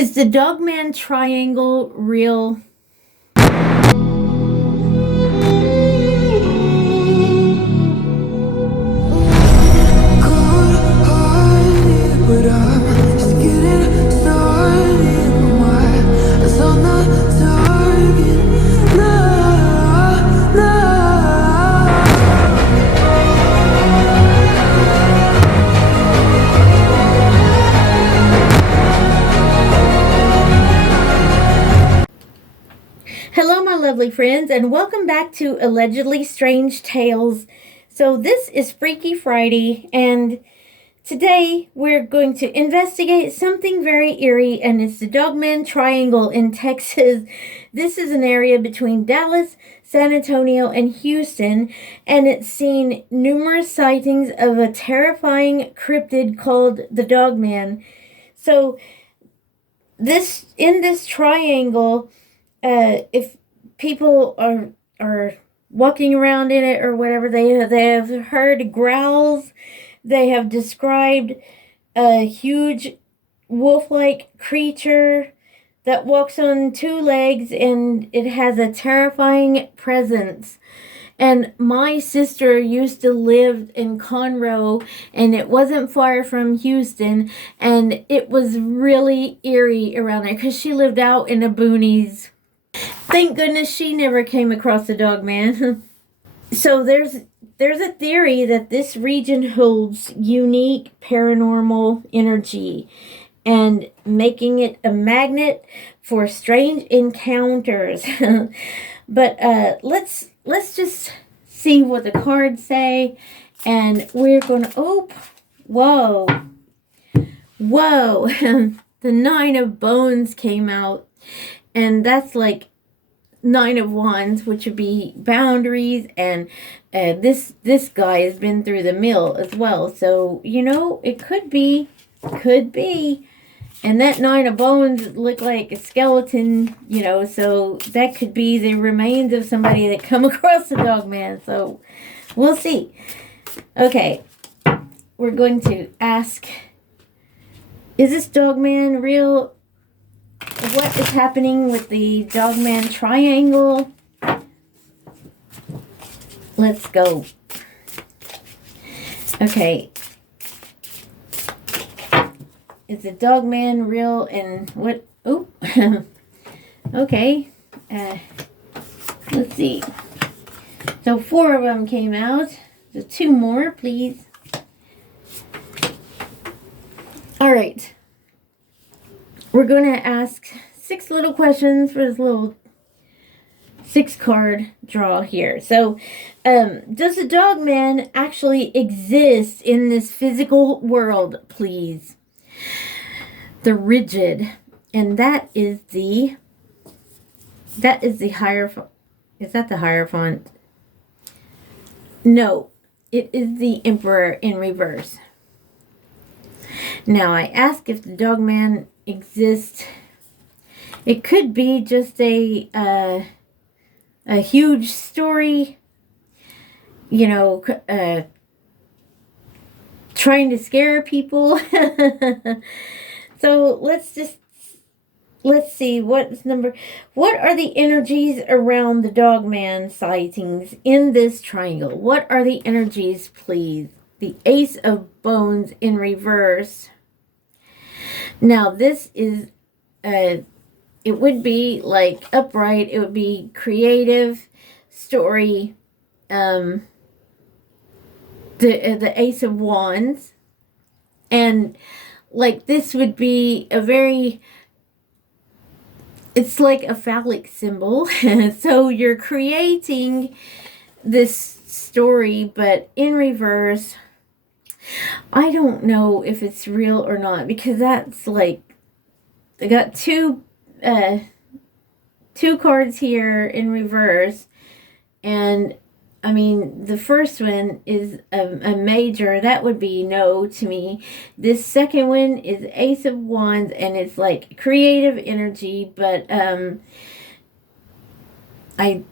Is the Dogman Triangle real? Hello, my lovely friends, and welcome back to Allegedly Strange Tales. So this is Freaky Friday, and today we're going to investigate something very eerie, and it's the Dogman Triangle in Texas. This is an area between Dallas, San Antonio, and Houston, and it's seen numerous sightings of a terrifying cryptid called the Dogman. So in this triangle, if people are walking around in it or whatever, they have heard growls. They have described a huge wolf-like creature that walks on two legs, and it has a terrifying presence. And my sister used to live in Conroe, and it wasn't far from Houston, and it was really eerie around there because she lived out in the boonies. Thank goodness she never came across the Dogman. So there's a theory that this region holds unique paranormal energy and making it a magnet for strange encounters. But let's just see what the cards say, and we're gonna whoa the Nine of Bones came out, and that's like Nine of Wands, which would be boundaries, and this guy has been through the mill as well. So it could be, and that Nine of Bones looked like a skeleton, so that could be the remains of somebody that come across the Dogman. So we'll see. Okay, we're going to ask: is this Dogman real? What is happening with the Dogman Triangle? Let's go. Okay. Is the Dogman real, and what? Oh. Okay. Let's see. So 4 of them came out. So 2 more, please. All right. We're going to ask 6 little questions for this little 6-card draw here. So, does the Dogman actually exist in this physical world, please? The Rigid, and that is the Hierophant. Is that the Hierophant? No, it is the Emperor in reverse. Now, I ask if the Dogman exists. It could be just a huge story, trying to scare people. So let's see what are the energies around the Dogman sightings in this triangle? What are the energies, please? The Ace of Bones in reverse. Now, this is, it would be like upright. It would be creative story. The Ace of Wands. And like this would be it's like a phallic symbol. So you're creating this story, but in reverse. I don't know if it's real or not, because that's like, I got two cards here in reverse, and I mean the first one is a major. That would be no to me. This second one is Ace of Wands, and it's like creative energy, but I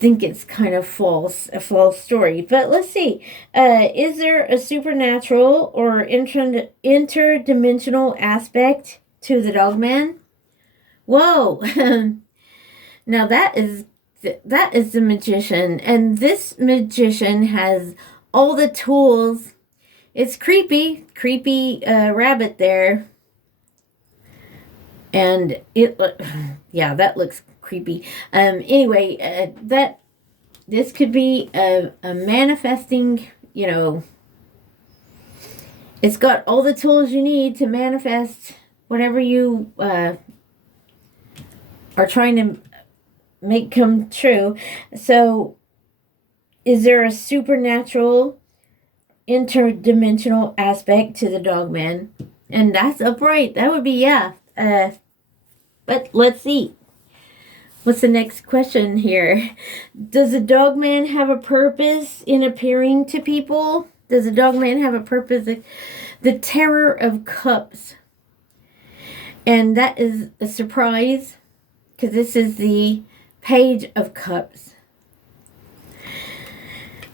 think it's kind of a false story. But let's see. Is there a supernatural or interdimensional aspect to the Dogman. Whoa. Now that is the magician, and this magician has all the tools. It's creepy rabbit there, and yeah, that looks creepy. Anyway, this could be a manifesting. It's got all the tools you need to manifest whatever you are trying to make come true. So, is there a supernatural, interdimensional aspect to the Dogman? And that's upright. That would be, yeah. But let's see. What's the next question here? Does the Dogman have a purpose in appearing to people? Does the Dogman have a purpose? The Terror of Cups. And that is a surprise, because this is the Page of Cups.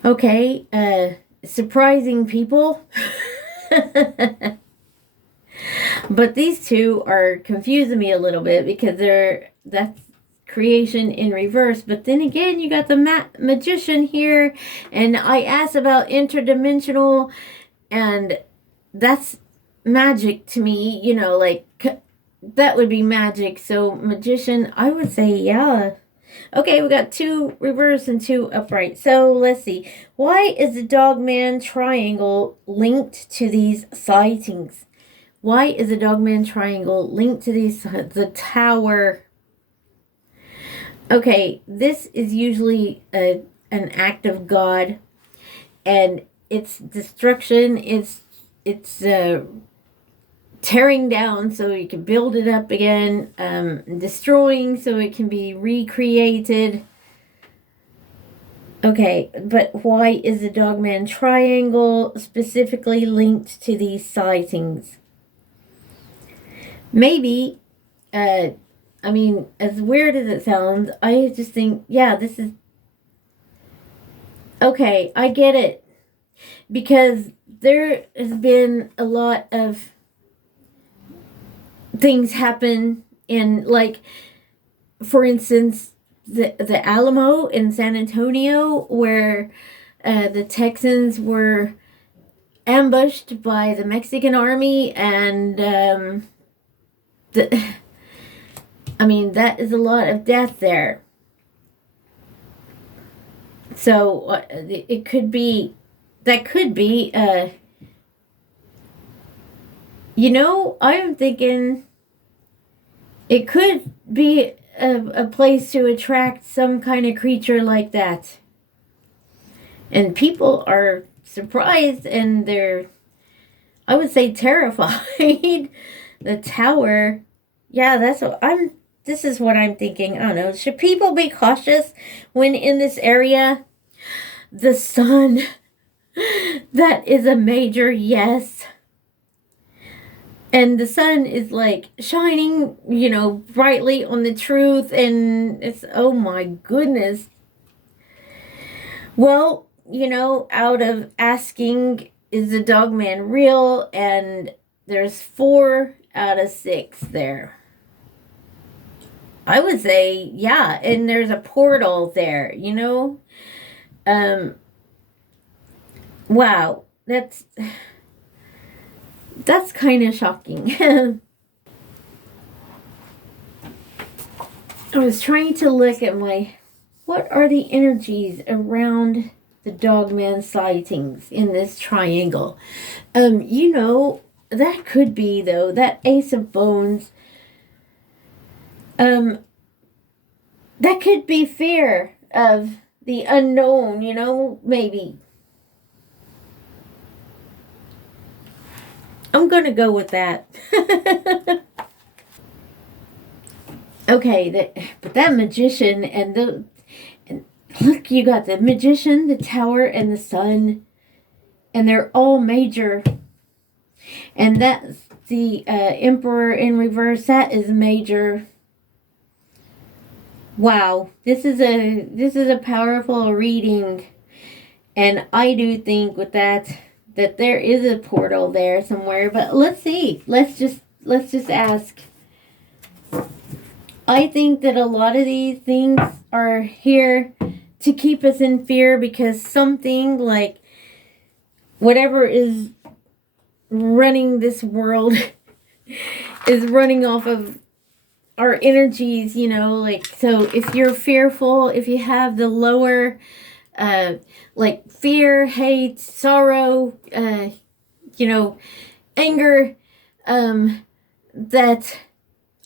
Okay, surprising people. But these two are confusing me a little bit, because that's creation in reverse. But then again, you got the magician here, and I asked about interdimensional, and that's magic to me, like that would be magic. So magician, I would say, yeah. Okay, we got 2 reverse and 2 upright. So let's see. Why is the Dogman Triangle linked to these sightings? Why is the Dogman Triangle linked to the tower? Okay, this is usually an act of God, and it's destruction. It's tearing down so you can build it up again, destroying so it can be recreated. Okay, but why is the Dogman Triangle specifically linked to these sightings? Maybe, I mean, as weird as it sounds, I just think, yeah, this is... Okay, I get it. Because there has been a lot of things happen in, like, for instance, the Alamo in San Antonio, where the Texans were ambushed by the Mexican army, and I mean, that is a lot of death there. So it could be, that could be, I'm thinking it could be a place to attract some kind of creature like that. And people are surprised, and they're, I would say, terrified. The tower, yeah, this is what I'm thinking. I don't know. Should people be cautious when in this area? The sun, that is a major yes. And the sun is like shining, brightly on the truth, and it's, oh my goodness. Well, out of asking, is the Dogman real? And there's 4 out of 6 there. I would say, yeah, and there's a portal there, Wow, that's kind of shocking. I was trying to look at what are the energies around the Dogman sightings in this triangle? That could be, though, that Ace of Bones. That could be fear of the unknown, maybe. I'm going to go with that. Okay, but that magician and look, you got the magician, the tower, and the sun, and they're all major. And that's the Emperor in reverse. That is major. Wow, this is a powerful reading, and I do think with that there is a portal there somewhere. But let's see. Let's just let's just ask. I think that a lot of these things are here to keep us in fear because something like whatever is running this world is running off of our energies, you know, like, so if you're fearful, if you have the lower, like fear, hate, sorrow, you know, anger, that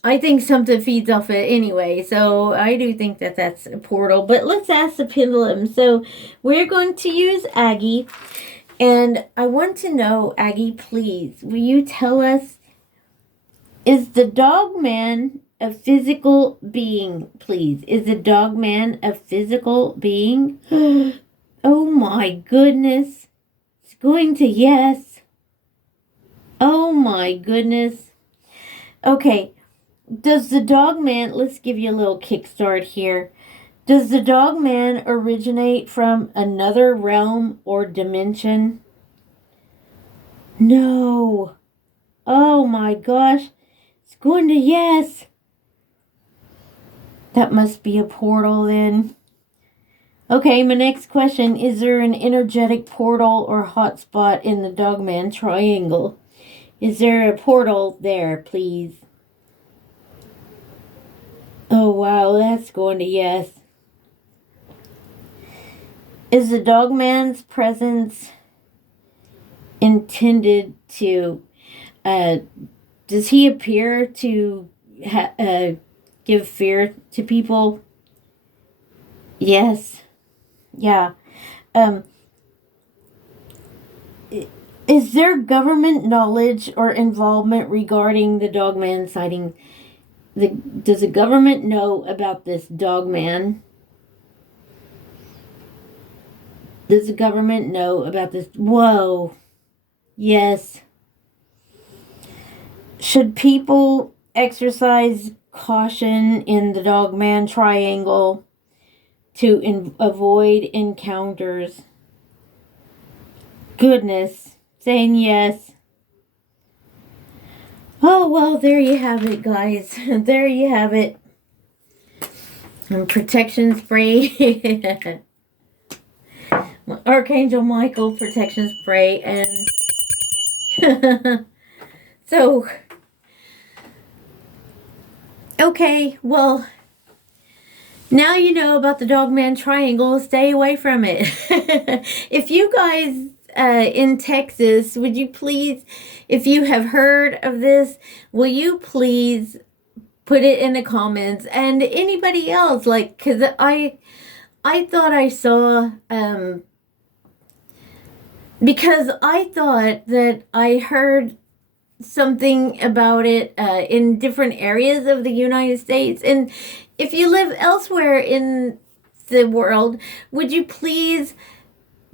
I think something feeds off it anyway. So I do think that that's a portal. But let's ask the pendulum. So we're going to use Aggie. And I want to know, Aggie, please, will you tell us, is the Dogman a physical being, please? Is the Dogman a physical being? Oh my goodness. It's going to yes. Oh my goodness. Okay. Does the Dogman, let's give you a little kickstart here. Does the Dogman originate from another realm or dimension? No. Oh my gosh. It's going to yes. That must be a portal then. Okay, my next question. Is there an energetic portal or hotspot in the Dogman Triangle? Is there a portal there, please? Oh, wow, that's going to yes. Is the Dogman's presence intended to, does he appear to give fear to people? Yes. Yeah. Is there government knowledge or involvement regarding the Dogman sighting? Does the government know about this Dogman? Does the government know about this? Whoa. Yes. Should people exercise caution in the Dogman Triangle to avoid encounters? Goodness. Saying yes. Oh, well, there you have it, guys. There you have it. And protection spray. Archangel Michael protection spray. And so, okay, well, now you know about the Dogman Triangle. Stay away from it. If you guys in Texas, would you please, if you have heard of this, will you please put it in the comments? And anybody else, like, because I thought I saw, because I thought that I heard something about it in different areas of the United States. And if you live elsewhere in the world, would you please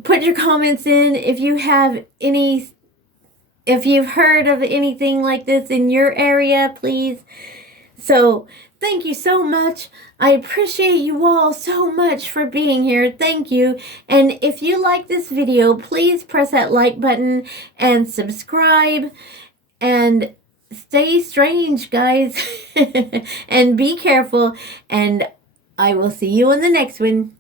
put your comments in if you have any, if you've heard of anything like this in your area, please. So thank you so much. I appreciate you all so much for being here. Thank you. And if you like this video, please press that like button and subscribe. And stay strange, guys. And be careful. And I will see you in the next one.